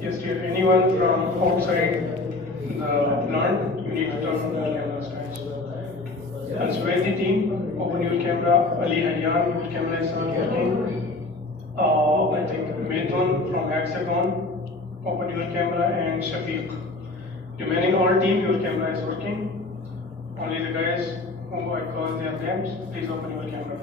Yes, dear. Anyone from outside the plant, you need to turn on your camera slides. Al-Suwaidi team, open your camera. Ali Hayyan, your camera is not working. I think Methun from Hexagon, open your camera, and Shafiq. Remaining all team, your camera is working. Only the guys whom I call their names, please open your camera.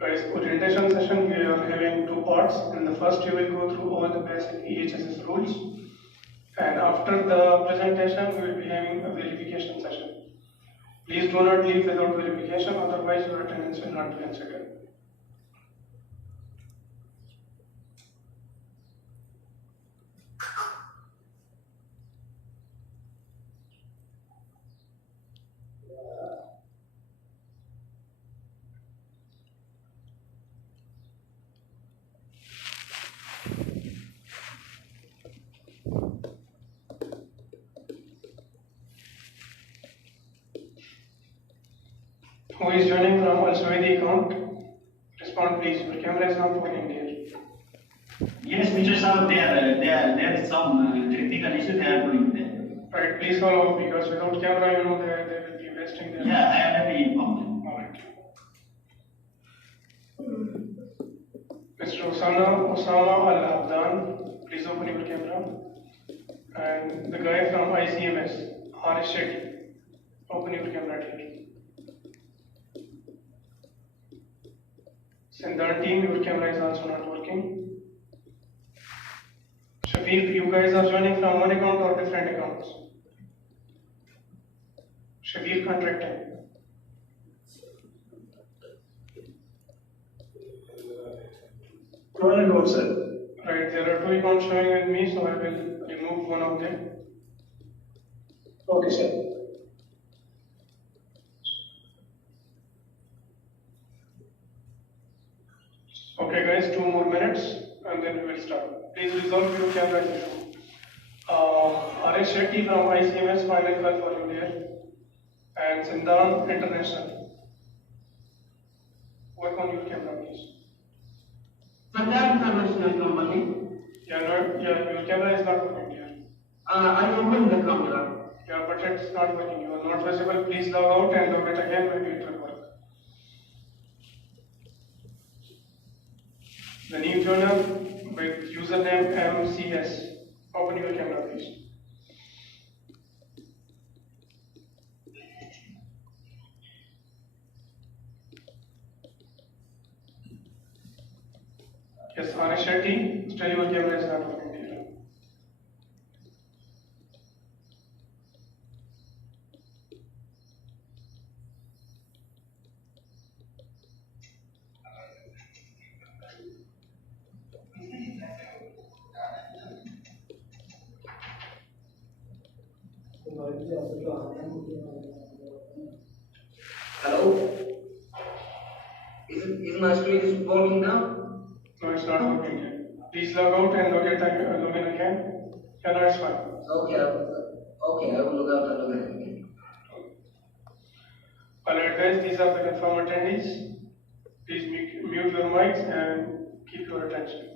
Guys, orientation session, we are having two parts. In the first, you will go through all the basic EHSS rules. And after the presentation, we will be having a verification session. Please do not leave without verification, otherwise your attendance will not be considered. Who is joining from Al-Suwaidi account? Respond please, your camera is not working there. Yes, Mr. Saab, there is some technical issue they are doing there. Right, please follow because without camera, you know, they will be wasting their Yeah, I am happy informed them. Alright. Mr. Osama Al-Abdan, please open your camera. And the guy from ICMS, Harish Shetty, open your camera here. Sindar team, your camera is also not working. Shafiq, you guys are joining from one account or different accounts? Shafiq contracting. One account, sir. Right, there are two accounts showing with me, so I will remove one of them. Okay, sir. Okay guys, 2 more minutes and then we will start. Please resolve your camera issue. Harish Shetty from ICMS, final call for you there. And Sindan International. Work on your camera please. Punjab International Company. Your camera is not working here. I opened the camera. Yeah, but it's not working. You are not visible. Please log out and log it again, maybe it will work. The new journal with username MCS. Open your camera, please. Yes, Harish Shetty, still your camera is not working here. Hello? Is my screen is working now? No, it's not working here. Please log out and log in again. Yeah, no, it's fine. Okay, I will look out and look at it again. Alright guys, these are the confirmed attendees. Please mute your mics and keep your attention.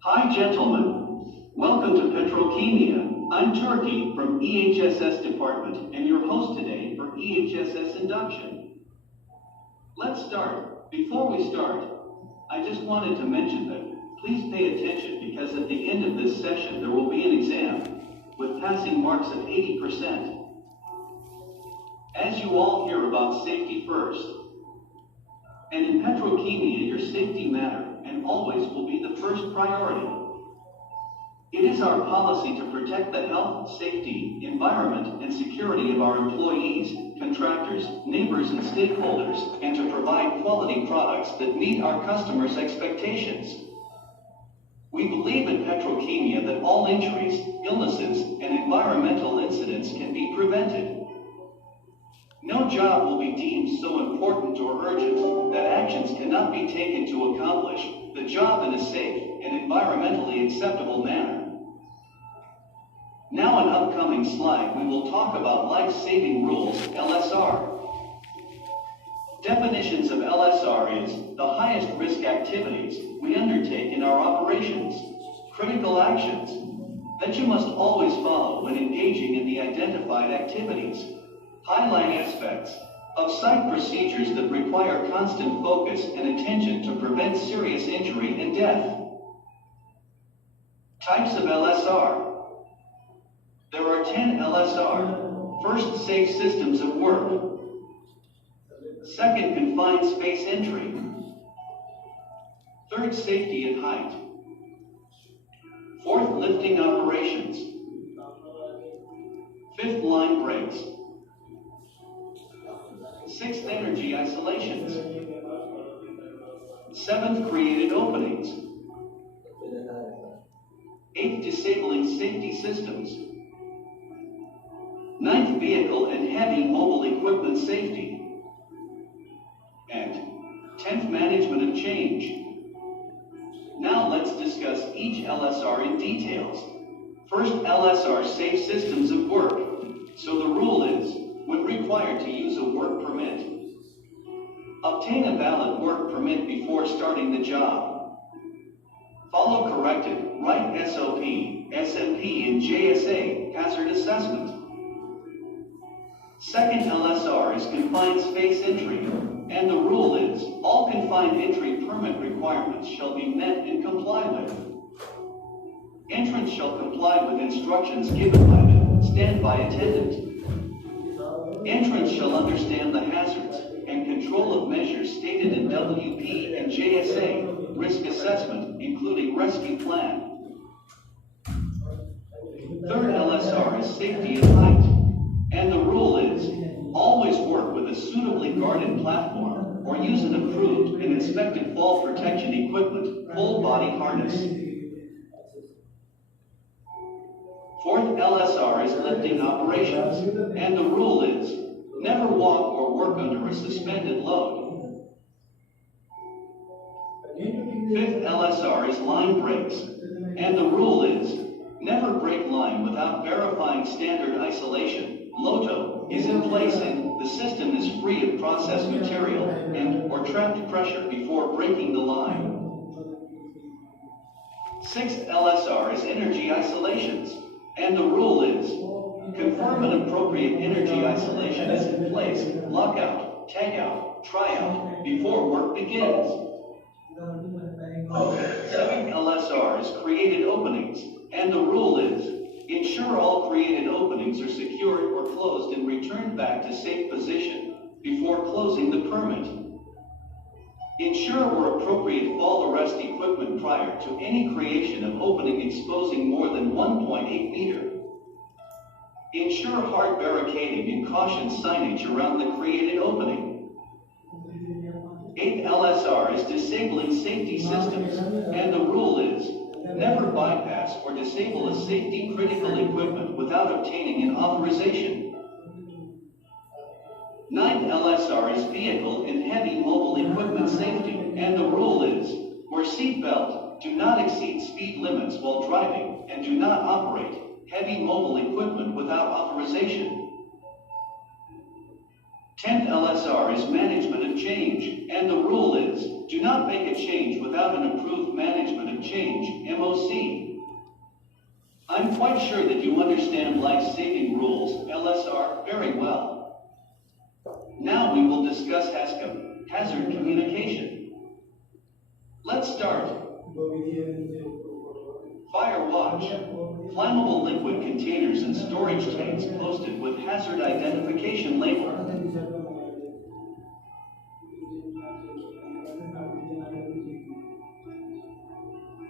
Hi gentlemen, welcome to Petrokemia. I'm Turkey from EHSS Department and your host today for EHSS Induction. Let's start. Before we start, I just wanted to mention that please pay attention because at the end of this session there will be an exam with passing marks of 80%. As you all hear about safety first, and in petrochemia your safety matter and always will be the first priority. It is our policy to protect the health, safety, environment, and security of our employees, contractors, neighbors, and stakeholders, and to provide quality products that meet our customers' expectations. We believe in petrochemia that all injuries, illnesses, and environmental incidents can be prevented. No job will be deemed so important or urgent that actions cannot be taken to accomplish the job in a safe and environmentally acceptable manner. Now in upcoming slide, we will talk about life-saving rules, LSR. Definitions of LSR is the highest risk activities we undertake in our operations, critical actions that you must always follow when engaging in the identified activities, highlight aspects of site procedures that require constant focus and attention to prevent serious injury and death. Types of LSR. There are 10 LSR. First, safe systems of work. Second, confined space entry. Third, safety at height. Fourth, lifting operations. Fifth, line breaks. Sixth, energy isolations. Seventh, created openings. Eighth, disabling safety systems. Ninth, vehicle and heavy mobile equipment safety. And 10th, management of change. Now let's discuss each LSR in details. First, LSR, safe systems of work. So the rule is, when required to use a work permit, obtain a valid work permit before starting the job. Follow corrected, right SOP, SMP, and JSA, hazard assessment. Second LSR is confined space entry, and the rule is, all confined entry permit requirements shall be met and complied with. Entrance shall comply with instructions given by the standby attendant. Entrance shall understand the hazards and control of measures stated in WP and JSA, risk assessment, including rescue plan. Third LSR is safety at height, and the rule is, always work with a suitably guarded platform or use an approved and inspected fall protection equipment, full body harness. Fourth LSR is lifting operations, and the rule is, never walk or work under a suspended load. Fifth LSR is line breaks, and the rule is, never break line without verifying standard isolation, LOTO, is in place and the system is free of processed material and or trapped pressure before breaking the line. Sixth LSR is energy isolations, and the rule is, confirm an appropriate energy isolation is in place, lockout, tagout, tryout, before work begins. Seventh LSR is created openings, and the rule is, ensure all created openings are secured or closed and returned back to safe position before closing the permit. Ensure or appropriate fall arrest equipment prior to any creation of opening exposing more than 1.8 meter. Ensure hard barricading and caution signage around the created opening. Eighth LSR is disabling safety systems, and the rule is, never bypass or disable a safety critical equipment without obtaining an authorization. Ninth LSR is vehicle and heavy mobile equipment safety, and the rule is, wear seat belt, do not exceed speed limits while driving, and do not operate heavy mobile equipment without authorization. 10th LSR is management of change, and the rule is, do not make a change without an approved management of change, MOC. I'm quite sure that you understand life-saving rules, LSR, very well. Now we will discuss HASCOM, hazard communication. Let's start. Fire watch. Flammable liquid containers and storage tanks posted with hazard identification label.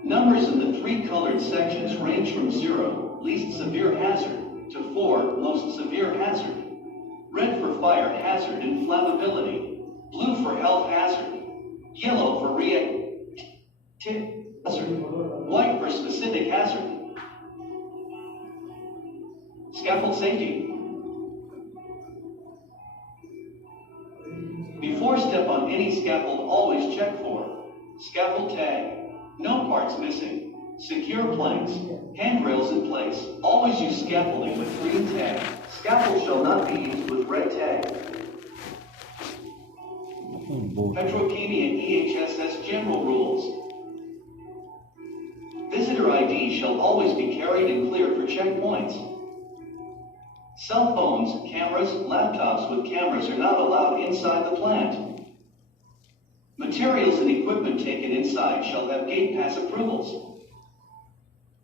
Numbers in the 3 colored sections range from 0, least severe hazard, to 4, most severe hazard. Red for fire hazard and flammability. Blue for health hazard. Yellow for reactive hazard. White for specific hazard. Scaffold safety. Before step on any scaffold, always check for scaffold tag. No parts missing. Secure planks. Handrails in place. Always use scaffolding with green tag. Scaffold shall not be used with red tag. Petrokemia and EHSS general rules. Visitor ID shall always be carried and cleared for checkpoints. Cell phones, cameras, laptops with cameras are not allowed inside the plant. Materials and equipment taken inside shall have gate pass approvals.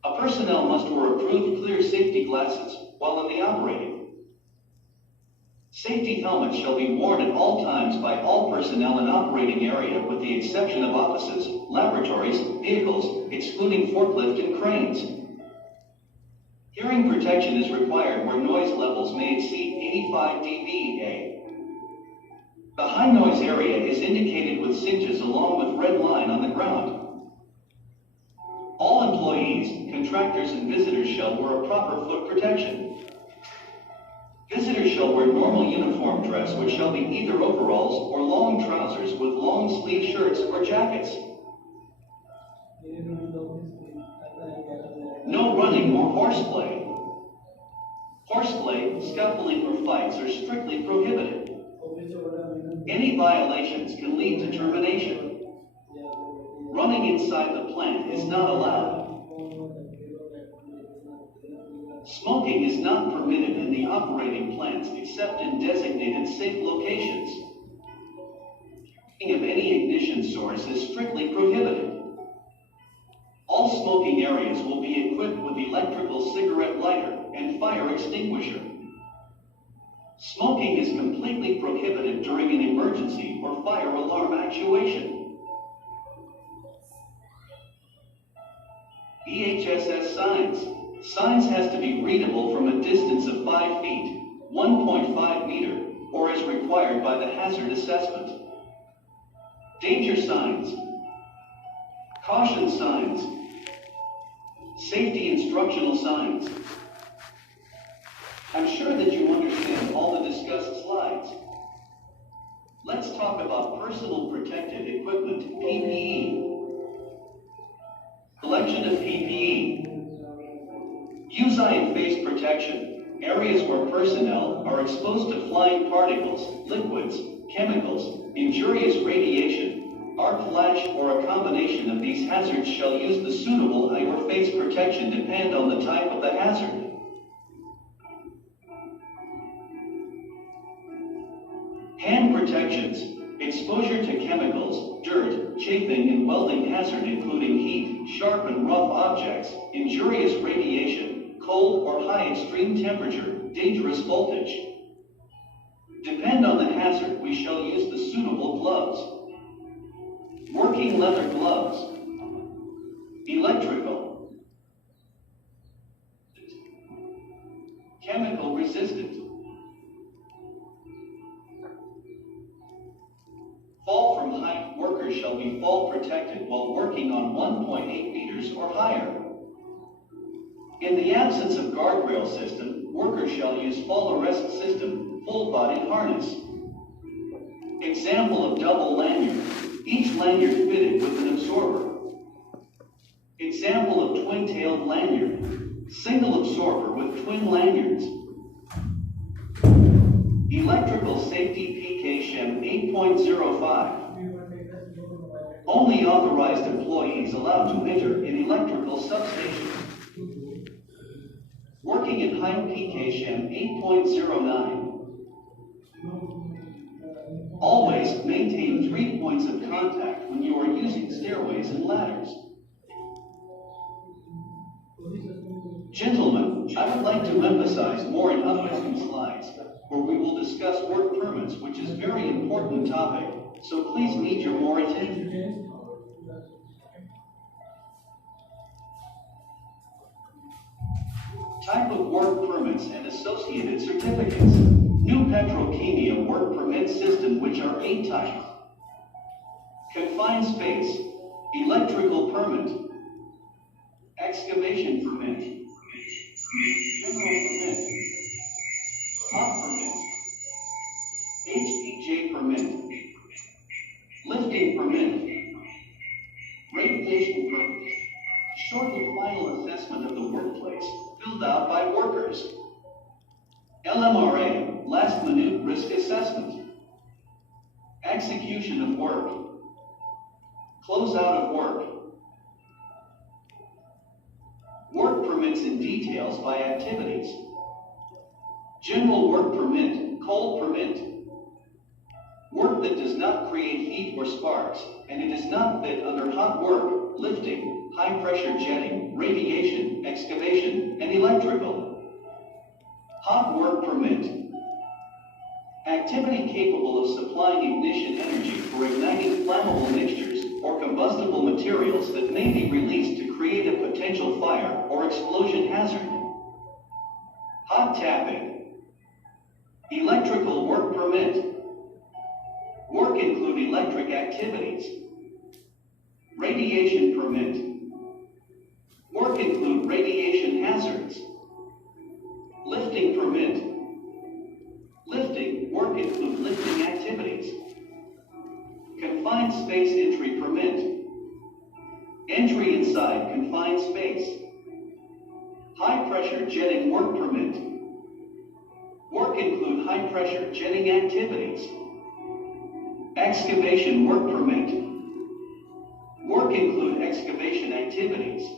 A personnel must wear approved clear safety glasses while in the operating. Safety helmets shall be worn at all times by all personnel in operating area with the exception of offices, laboratories, vehicles, excluding forklift and cranes. Hearing protection is required where noise levels may exceed 85 dBA. The high noise area is indicated with cinches along with red line on the ground. All employees, contractors, and visitors shall wear a proper foot protection. Visitors shall wear normal uniform dress, which shall be either overalls or long trousers with long sleeve shirts or jackets. No running or horseplay. Horseplay, scuffling, or fights are strictly prohibited. Any violations can lead to termination. Running inside the plant is not allowed. Smoking is not permitted in the operating plants except in designated safe locations. Smoking of any ignition source is strictly prohibited. All smoking areas will be equipped with electrical cigarette lighter and fire extinguisher. Smoking is completely prohibited during an emergency or fire alarm actuation. EHSS signs. Signs has to be readable from a distance of 5 feet, 1.5 meter, or as required by the hazard assessment. Danger signs. Caution signs. Safety instructional signs. I'm sure that you understand all the discussed slides. Let's talk about personal protective equipment, PPE. Selection of PPE. Use eye and face protection. Areas where personnel are exposed to flying particles, liquids, chemicals, injurious radiation, arc flash, or a combination of these hazards shall use the suitable eye or face protection depend on the type of the hazard. Hand protections. Exposure to chemicals, dirt, chafing, and welding hazard including heat, sharp and rough objects, injurious radiation, cold or high extreme temperature, dangerous voltage. Depend on the hazard, we shall use the suitable gloves. Working leather gloves. Electrical. Chemical resistant. Fall from height, workers shall be fall protected while working on 1.8 meters or higher. In the absence of guardrail system, workers shall use fall arrest system, full body harness. Example of double lanyard, each lanyard fitted with an absorber. Example of twin-tailed lanyard, single absorber with twin lanyards. Electrical Safety PK-SHEM 8.05. Only authorized employees allowed to enter an electrical substation. Working in height PK-SHEM 8.09. Always maintain 3 points of contact when you are using stairways and Gentlemen, I would like to emphasize more in upcoming slides, where we will discuss work permits, which is a very important topic, so please need your more attention. Type of work permits and associated certificates. New Petrokemia work permit system, which are 8 types. Confined space, electrical permit, excavation permit, general permit, hot permit, HPJ permit, lifting permit, radiation permit, short and final assessment of the workplace, filled out by workers. LMRA, last minute risk assessment, execution of work, closeout of work, work permits and details by activities, general work permit, cold permit, work that does not create heat or sparks, and it is not fit under hot work, lifting, high pressure jetting, radiation, excavation, and electrical. Hot work permit, activity capable of supplying ignition energy for igniting flammable mixtures or combustible materials that may be released to create a potential fire or explosion hazard. Hot tapping, electrical work permit, work include electric activities. Radiation permit, work include radiation hazards. Lifting permit, lifting, work include lifting activities. Confined space entry permit, entry inside confined space. High pressure jetting work permit, work include high pressure jetting activities. Excavation work permit, work include excavation activities.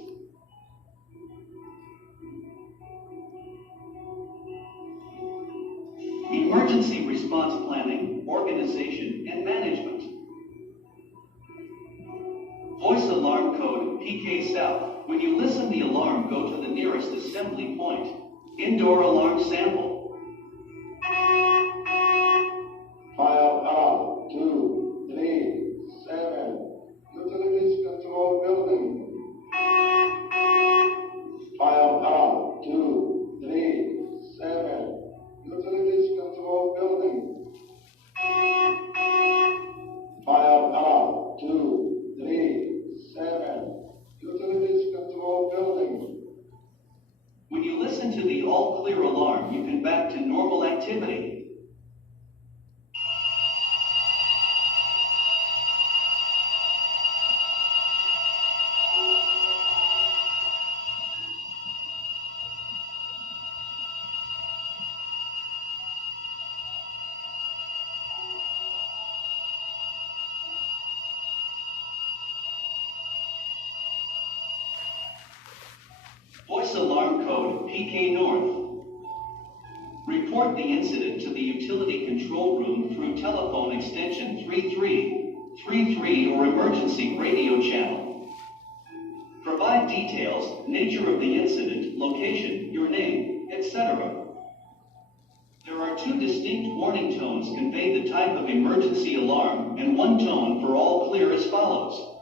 Emergency response planning, organization, and management. Voice alarm code PK South. When you listen the alarm, go to the nearest assembly point. Indoor alarm sample. File 2, 3, 7. Utilities control building. File 2, 3, 7. Utilities control building. File 2, 3, 7. Utilities control building. When you listen to the all clear alarm, you can back to normal activity. Voice alarm code PK North. Report the incident to the utility control room through telephone extension 3333 or emergency radio channel. Provide details, nature of the incident, location, your name, etc. There are 2 distinct warning tones convey the type of emergency alarm, and 1 tone for all clear as follows.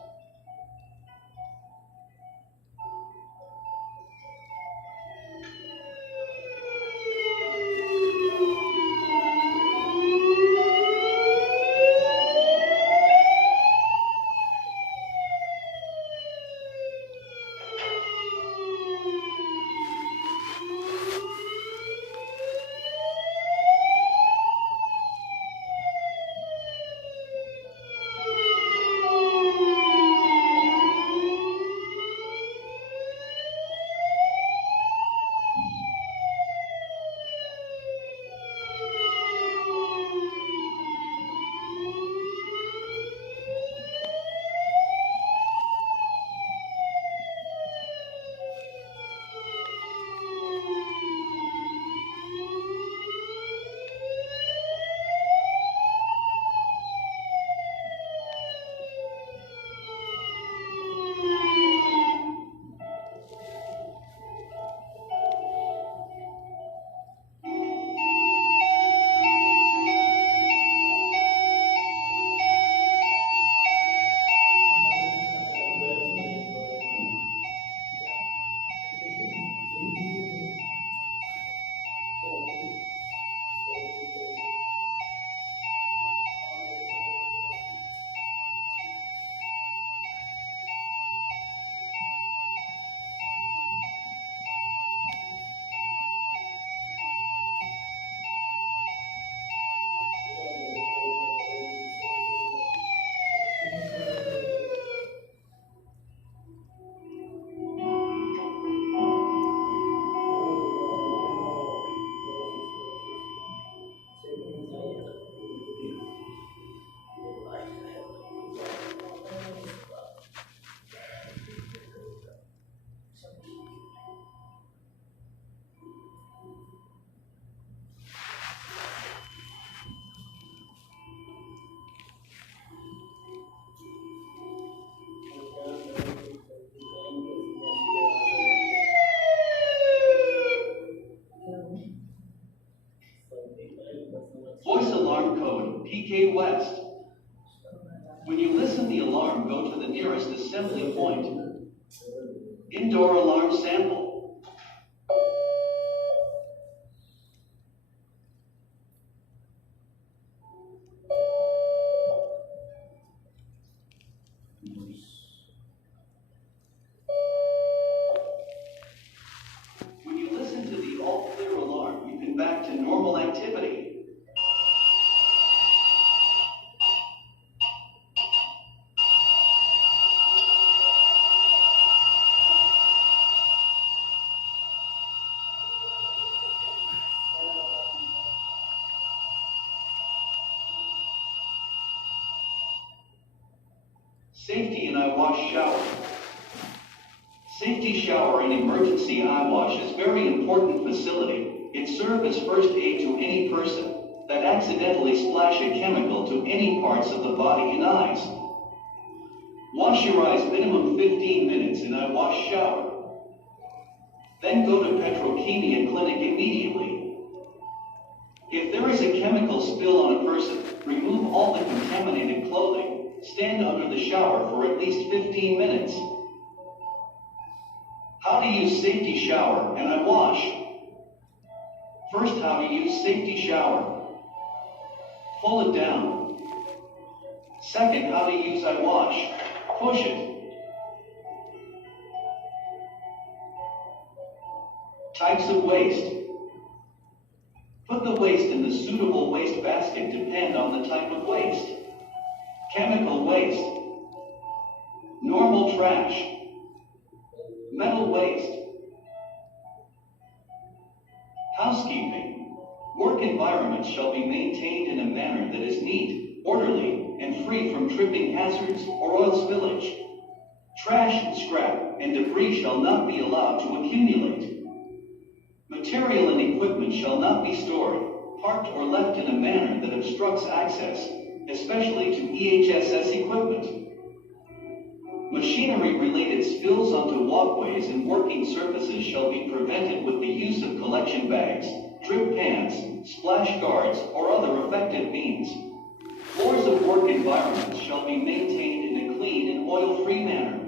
nearest assembly point. Indoor alarm sample. When you listen to the all clear alarm, you can back to normal activity. Safety and eye wash shower. Safety shower and emergency eye wash is very important facility. It serves as first aid to any person that accidentally splash a chemical to any parts of the body and eyes. Wash your eyes minimum 15 minutes in eye wash shower. Then go to Petrokemia Clinic immediately. If there is a chemical spill on a person, remove all the contaminated clothing. Stand under the shower for at least 15 minutes. How to use safety shower and eye wash. First, how to use safety shower. Pull it down. Second, how to use eye wash. Push it. Types of waste. Put the waste in the suitable waste basket depend on the type of waste. Chemical waste, normal trash, metal waste. Housekeeping. Work environments shall be maintained in a manner that is neat, orderly, and free from tripping hazards or oil spillage. Trash, scrap, and debris shall not be allowed to accumulate. Material and equipment shall not be stored, parked, or left in a manner that obstructs access, especially to EHSS equipment. Machinery-related spills onto walkways and working surfaces shall be prevented with the use of collection bags, drip pans, splash guards, or other effective means. Floors of work environments shall be maintained in a clean and oil-free manner.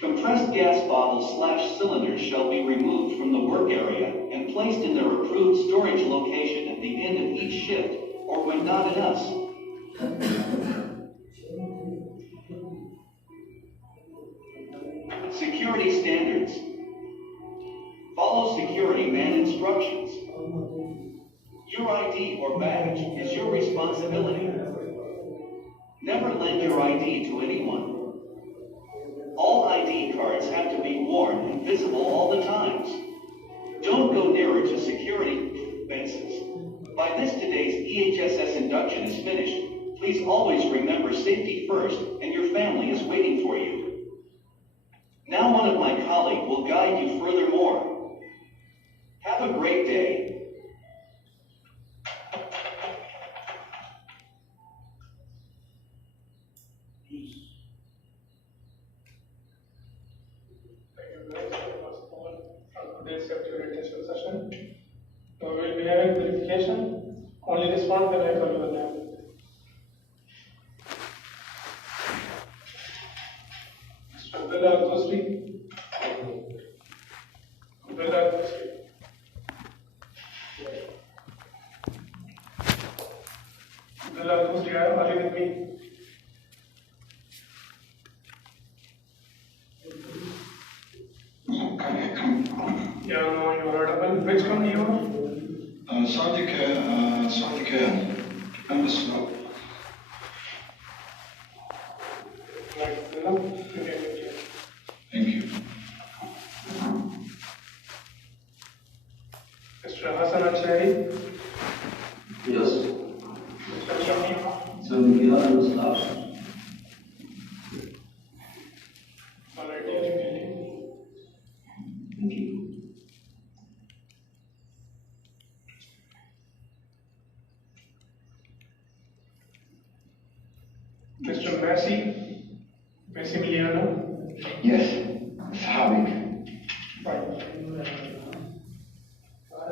Compressed gas bottles/cylinders shall be removed from the work area and placed in their approved storage location at the end of each shift or when not in us. Security standards. Follow security man instructions. Your ID or badge is your responsibility. Never lend your ID to anyone. All ID cards have to be worn and visible all the times. Don't go nearer to security fences. By this today's EHSS induction is finished. Please always remember safety first, and your family is waiting for you. Now one of my colleagues will guide you furthermore. Have a great day. Today's safety orientation session. So we'll be having verification. Only respond when I call your name. Mr. Abdullah Ghosri. Abdullah Ghosri. Abdullah Ghosri, are you with me? Yeah, no, you are audible. Which company you are? Sadiq, Understood. Right, no, you can hear. Thank you. Mr. Hassan Al-Shari. Yes. Mr. Shamim. So we are on the staff. All right, you can hear. Thank you. Mr. Messi Miliano. Yes, Sadiq. Right.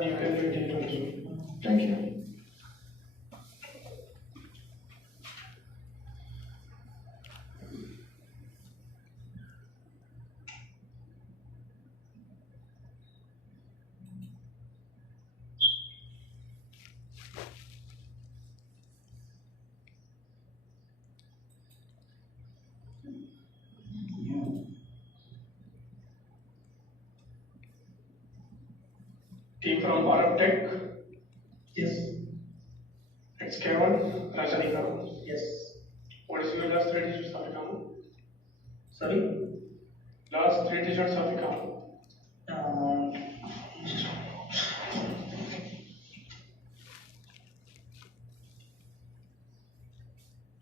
You can continue. Thank you. from Arab Tech. Yes. It's Kevin Rajanikant. Yes. What is your last three digits of account? Sorry. Last three digits of account. Um,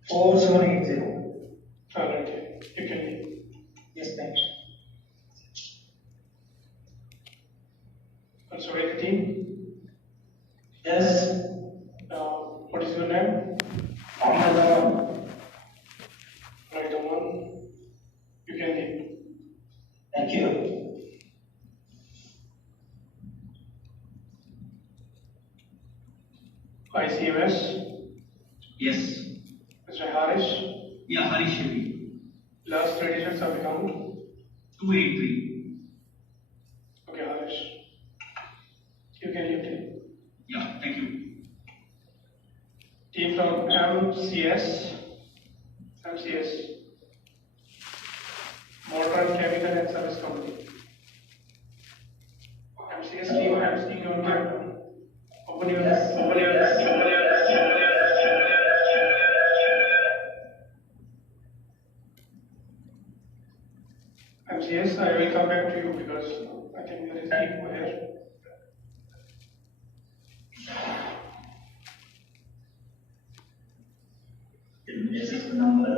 4780. Alright, you can leave. Yes, thanks. Also, with the team. Yes. What is your name? Ahmed. Right, the one. You can leave. Thank you. ICMS. Yes. Mr. Harish. Yeah, Harish Shetty. Last three digits of account. 283. Okay, Harish. You can leave team. Yeah, thank you. Team from MCS. Modern Chemical and Service Company. MCS team, I'm seeing on camera. Open your MCS, I will come back to you because I think there is echo here. This is the number.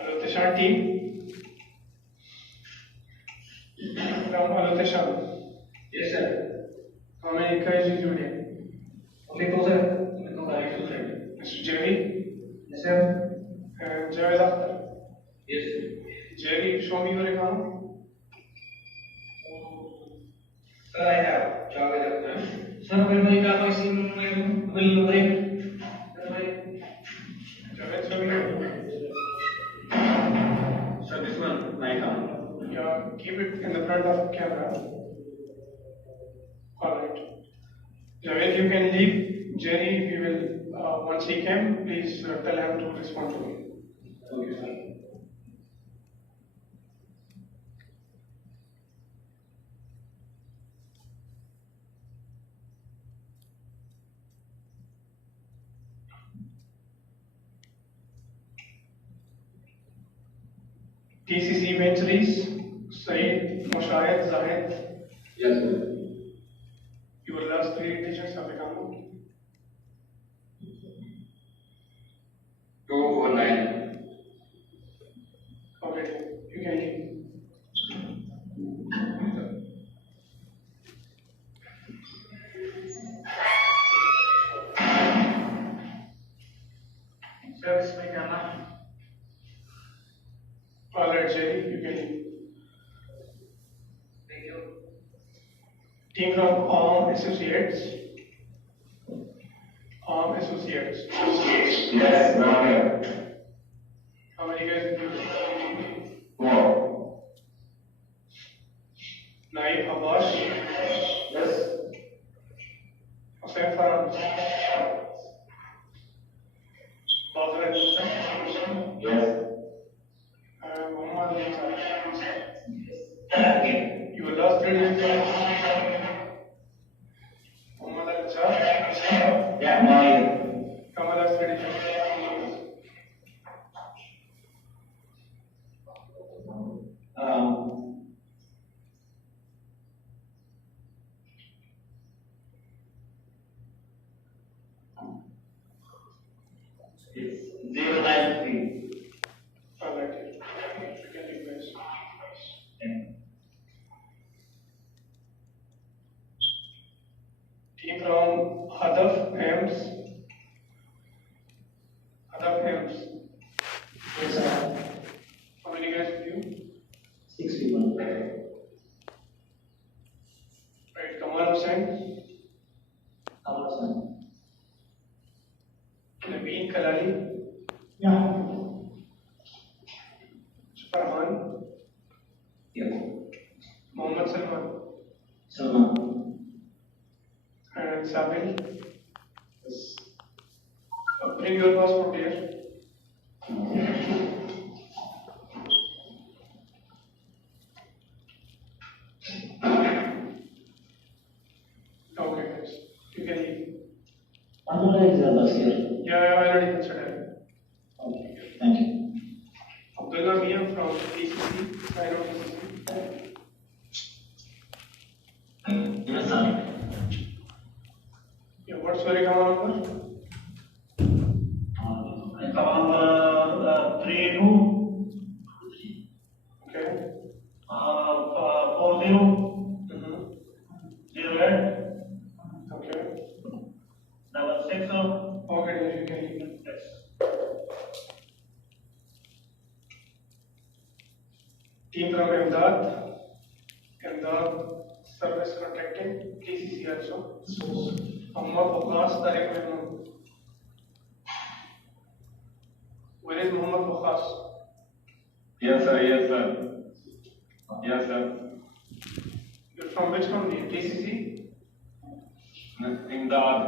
Alutishan team. From Alutishan. Yes, sir. How many guys is you there? Okay, go, sir. Go, sir. Mr. Jerry Yes, sir. and Javed Akhtar. Yes, sir. Jerry, show me your account. Sir, I have Javed Akhtar. Sir, will my car SIM will break? Javed, show me your account. Sir, this one, my account. Yeah, keep it in the front of camera. Alright. Javed, you can leave. Jerry, we will, once he came, please tell him to respond to me. Okay, sir. TCC Ventures, Saeed, Moshayed, Zahid. Yes, sir. Your last three digits of account. 249. Okay, you can leave. Service my camera. Alright, Jerry, you can leave. Thank you. Team from Arm Associates. Arm Associates. Yes, now here. How many guys do you? More. Naib Abbas. Yes. Hussain Farhan. Badr Yes. Muhammad Musa. Again. Your last three digits. Muhammad Al-Jah. Yeah, now here. Kamal last three digits. It's 093. Alright, you can leave guys. Team from Hadaf Hems. Hadaf Hems. Yes, sir. How many guys with you? 6 people. Right, Kamal Hussain. Naveen Kalali. Yeah. Farhan. Yeah. Mohammad Salman. Salman. And Sabil. Bring your passport here. Underline the Basir. Yeah, I already considered. Okay, thank you. Abdullah Mia from TCC, sign on TCC. Yes, sir. Yeah, what's your account number? Account 32 Okay. 40 Mm-hmm. 08 Okay. 66. Okay, then you can leave. Yes. Team from Imdad Service Contracting, TCC also. Muhammad Bukhas, Tariq Mehmood. Where is Muhammad Bukhas? Yes, sir. Yes, sir. Yes, sir. You're from which company? TCC? Imdad.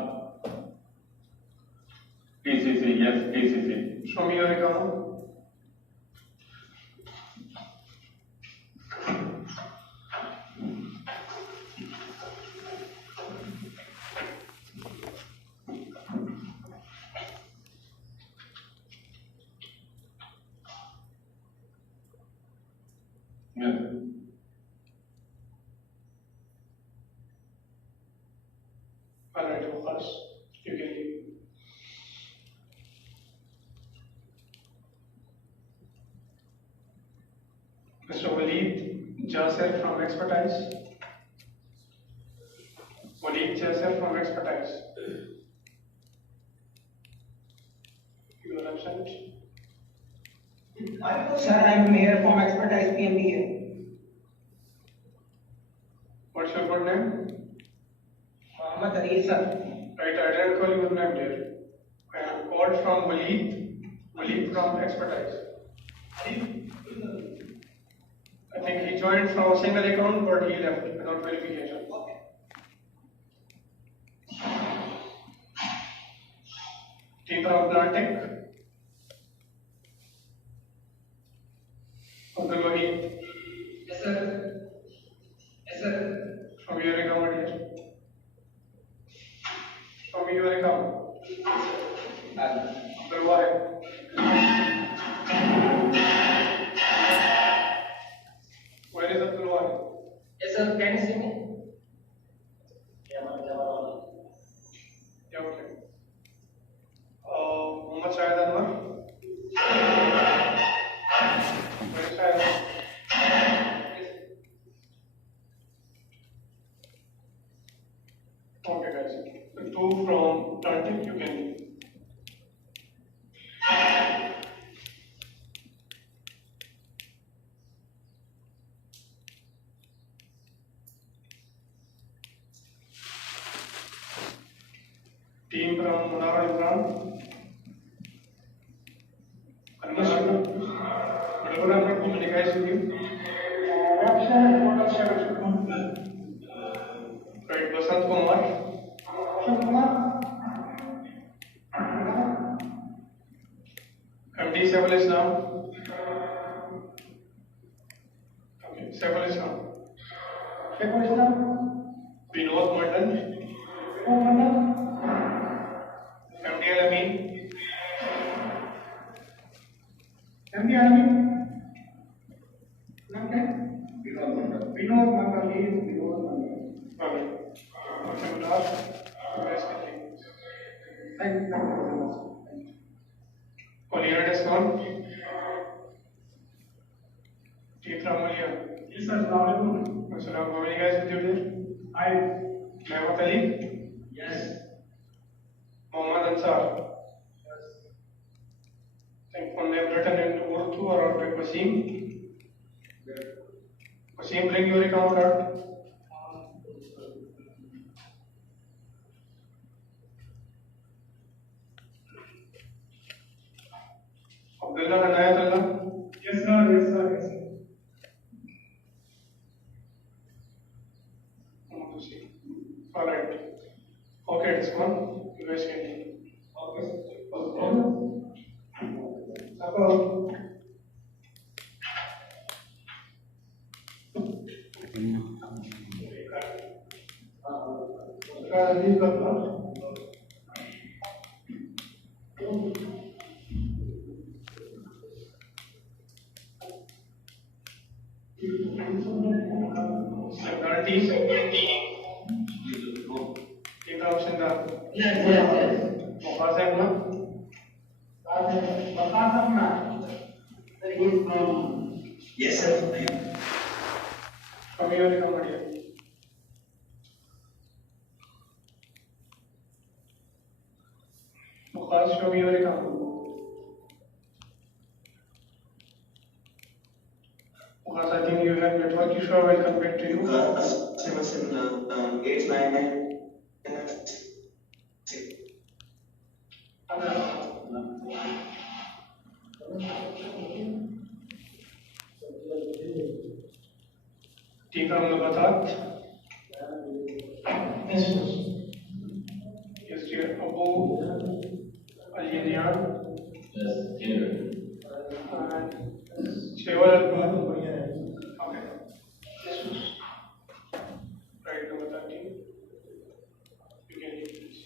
PCC. Yes, PCC. Show me your account. Yes. Alright, Bukhas, you can leave. Mr. Waleed Jasser from Expertise. Waleed Jasser from Expertise. You are absent. Sir, I'm Mayor from Expertise PMDA. What's your good name? Muhammad Ali, sir. Right, I didn't call your name there. I am called from Waleed from Expertise. I think he joined from a single account, but he left without verification. Team from Atlantic. Abdul Wahid. Yes, sir. Yes, sir. From your account, dear. From your account. Abdul Wahid. Where is Abdul Wahid? Yes, sir. Can you see me? Yeah, okay. Muhammad Shahid Anwar. Where is Shahid? Okay, guys. The two from Atlantic, you can leave. Team from Munawar Imran. Whatever I'm not communicating with you. Right, Basant Kumar. MD Saiful Islam. Okay, Saiful Islam. Vinod Mandal. MD Alamin. Okay. Okay, last. Oliver Desmond. Team from Oliver. Yes, sir. Assalamualaikum. Assalamu alaikum. How many guys with you there? Hi. Mehmet Ali. Yes. Mohammad Ansar. Think phone name written in Urdu or Arabic. Wasim. Wasim, bring your account card. Abdullah Anayatullah. Yes, sir. Yes, sir. Yes, sir. All right. Okay, it's gone. You guys can leave. Okay. from Sindar. Yes. Muqaz Ahmad. Yes, sir. From your Cambodia. Muqaz, show me your account. Muqaz, I think you have network issue. I will come back to you. 8, 9, Team from Nabatat. Yes, dear. Abu Aliyan. Yes, here. And Sheval Akbar. Okay. Right, Nabatat team. You can leave this.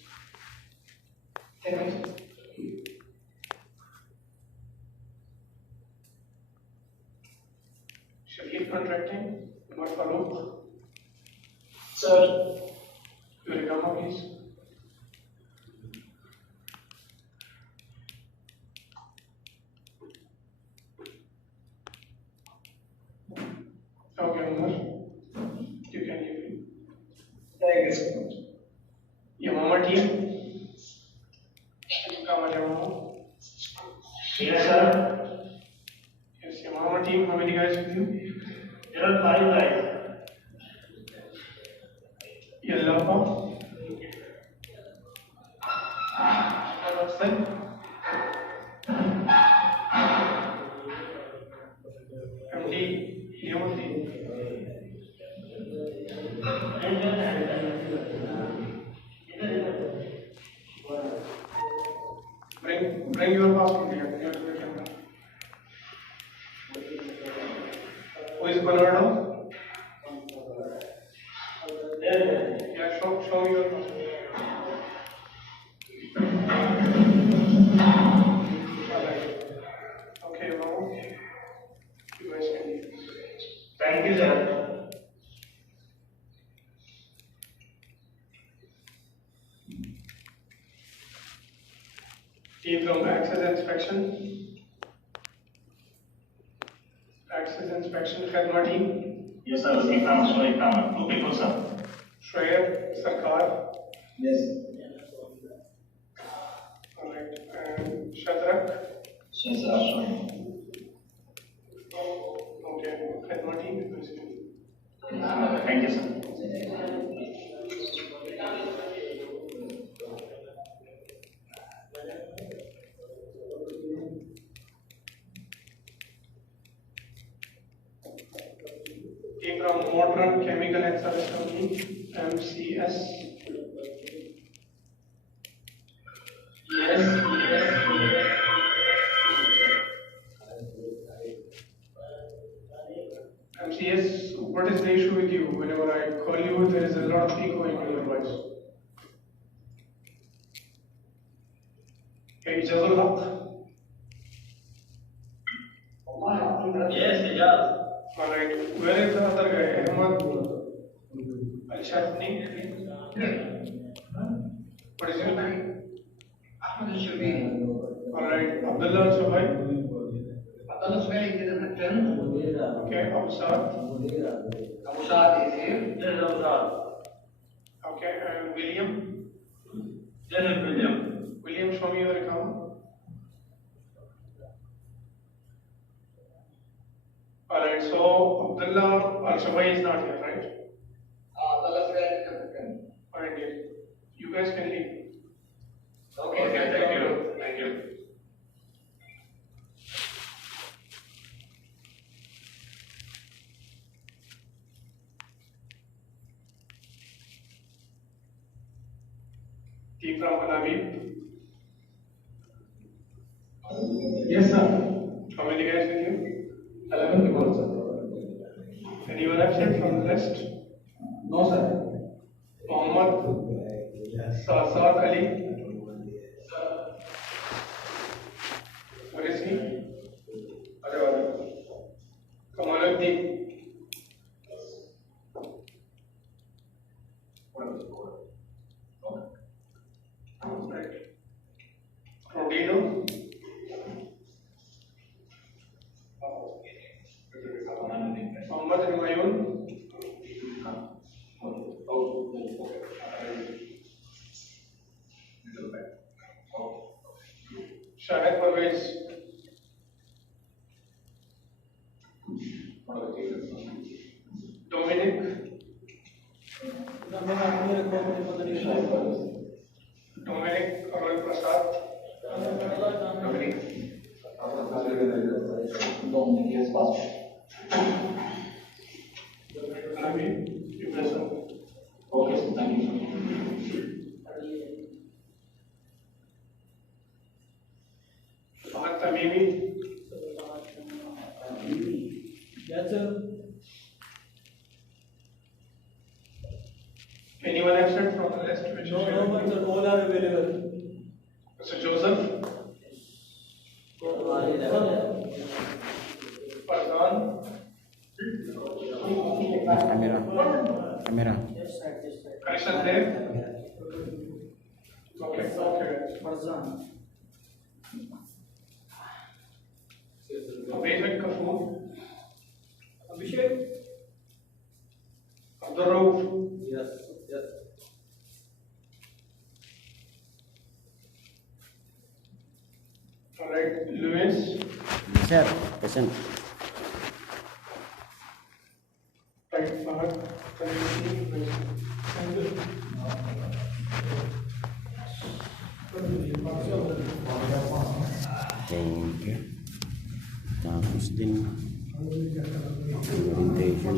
Shahid contracting. Umar Farooq. Sir. Your Ikama, please. Okay, Umar. You can leave. Thank you, sir. Yamama team. Ikama Yamama. Yes, sir. Yes, Yamama team. How many guys with you? There are 5 guys. Yallapa. Sen. MD. Yamuti. Bring your passport here. Here to the camera. Who is Bernardo? Yeah, show me your passport. Alright. Okay, now you guys can leave. Thank you, sir. Team from Access Inspection. Access Inspection, Khadma team. Yes, sir. We come, sorry, come. 2 people, sir. Shreya Sarkar. Yes. Alright. And Shatrak. Yes, sir. Okay. Khadma team. Thank you, sir. Team from Modern Chemical and Service Company, MCS. Yes. MCS, what is the issue with you? Whenever I call you, there is a lot of echo in your voice. Okay, Ijazul Haq. Yes, yes. Alright, where is the other guy? Ahmad Al-Shatni? What is your name? Ahmed Al-Shabiri. Alright, Abdullah Al-Subhai. Abdullah Suhail is in the 10th. Okay, Abu Saad. Abu Saad is here. Yes, sir. Okay, and William. Yes, William. William, show me your account. Alright, so Abdullah Al-Subhai is not here, right? Abdullah Suhail is in the 10th. Alright, dear. You guys can leave. Okay, Thank you. Thank you. Team from Al-Habib. Yes, sir. How many guys with you? 11 people, sir. Anyone absent from the list? No, sir. Mohammed Saad Ali. Where is he? Kamaluddin. Shahid Parvez, Dominic, Dominic Arul Prasad, Dominic. Yes, Pastor. Ravi, you present. Okay, sir. Thank you. Ahmad Tamimi, Yes, sir. anyone absent from the list? Which No, sir. All are available. Mr. Joseph, Farzan, Camera. Karishan Dev. Okay. Abhishek Kapoor, Abdul Rauf, Yes. alright, Luis, Sir, present. right, Fahad, Thank you. Tapos din. Orientation.